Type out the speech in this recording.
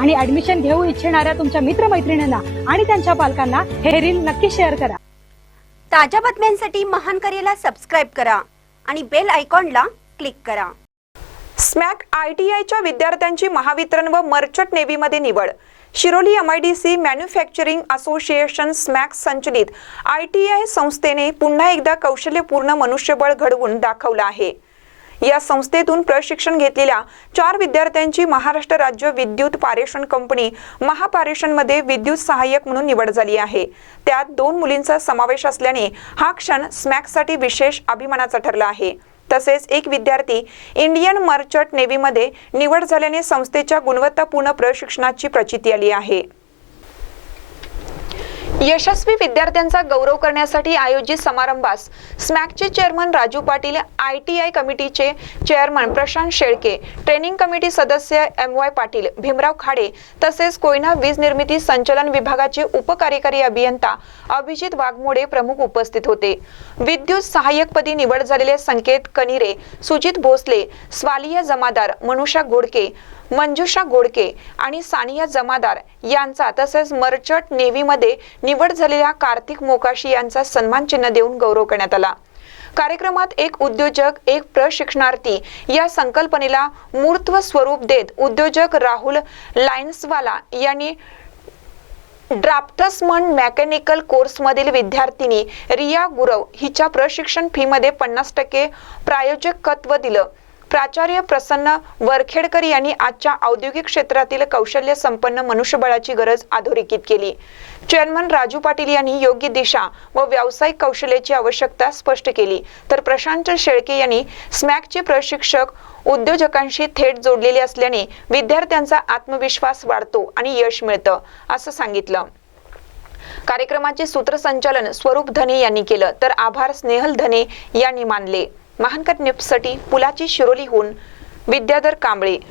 आणि ऍडमिशन घेऊ इच्छिणाऱ्या तुमच्या मित्रमैत्रिणींना आणि त्यांच्या पालकांना हे रील नक्की शेअर करा. ताज्या बातम्यांसाठी महान करेला सबस्क्राईब करा आणि बेल आयकॉनला क्लिक करा. स्मॅक आय टी आयच्या विद्यार्थ्यांची महावितरण व मर्चंट नेव्हीमध्ये निवड. Shiroli M I D C manufacturing association SMAC संचलित आय टी आय संस्थेने पुन्हा एकदा कौशल्यपूर्ण मनुष्यबळ घडवून दाखवलं आहे. या संस्थेतून प्रशिक्षण घेतलेल्या चार विद्यार्थ्यांची महाराष्ट्र राज्य विद्युत पारेषण कंपनी महापारेषणमध्ये विद्युत सहाय्यक म्हणून निवड झाली आहे. त्यात दोन मुलींचा समावेश असल्याने हा क्षण स्मॅकसाठी विशेष अभिमानाचा ठरला आहे. तसेच एक विद्यार्थी इंडियन मर्चंट नेव्हीमध्ये निवड झाल्याने संस्थेच्या गुणवत्तापूर्ण प्रशिक्षणाची प्रचिती आली आहे. यशस्वी विद्यार्थ्यांचा गौरव करण्यासाठी आयोजित समारंभास स्मॅकचे chairman Raju Patil I T I कमिटीचे chairman Prashant Shelke training committee सदस्य एम वाय पाटील भीमराव खाडे तसेच कोयना वीज निर्मिती संचलन विभागाचे उपकार्यकारी अभियंता अभिजित वाघमोडे प्रमुख उपस्थित होते. विद्युत सहाय्यकपदी निवड झालेले संकेत कनिरे सुजित भोसले स्वालिया जमादार मनुषा घोडके मंजुषा गोडके आणि सानिया जमादार यांचा तसेच मर्चंट नेव्हीमध्ये निवड झालेल्या कार्तिक मोकाशी यांचा सन्मान चिन्ह देऊन गौरव करण्यात आला. कार्यक्रमात एक उद्योजक एक प्रशिक्षणार्थी या संकल्पनेला मूर्त स्वरूप देत उद्योजक राहुल लायन्सवाला यांनी ड्राफ्टसमन मेकॅनिकल कोर्समधील विद्यार्थिनी रिया गुरव हिच्या प्रशिक्षण फीमध्ये पन्नास टक्के प्रायोजकत्व दिलं. प्राचार्य प्रसन्न वरखेडकर यांनी आजच्या औद्योगिक क्षेत्रातील कौशल्य संपन्न मनुष्यबळाची गरज अधोरेखित केली. चेअरमन राजू पाटील यांनी योग्य दिशा व व्यावसायिक कौशल्याची आवश्यकता स्पष्ट केली. तर प्रशांत शेळके यांनी स्मॅकचे प्रशिक्षक उद्योजकांशी थेट जोडलेले असल्याने विद्यार्थ्यांचा आत्मविश्वास वाढतो आणि यश मिळतं असं सांगितलं. कार्यक्रमाचे सूत्रसंचालन स्वरूप धने यांनी केलं. तर आभार स्नेहल धने यांनी मानले. महानकर न्यूजसाठी पुलाची शिरोलीहून विद्याधर कांबळे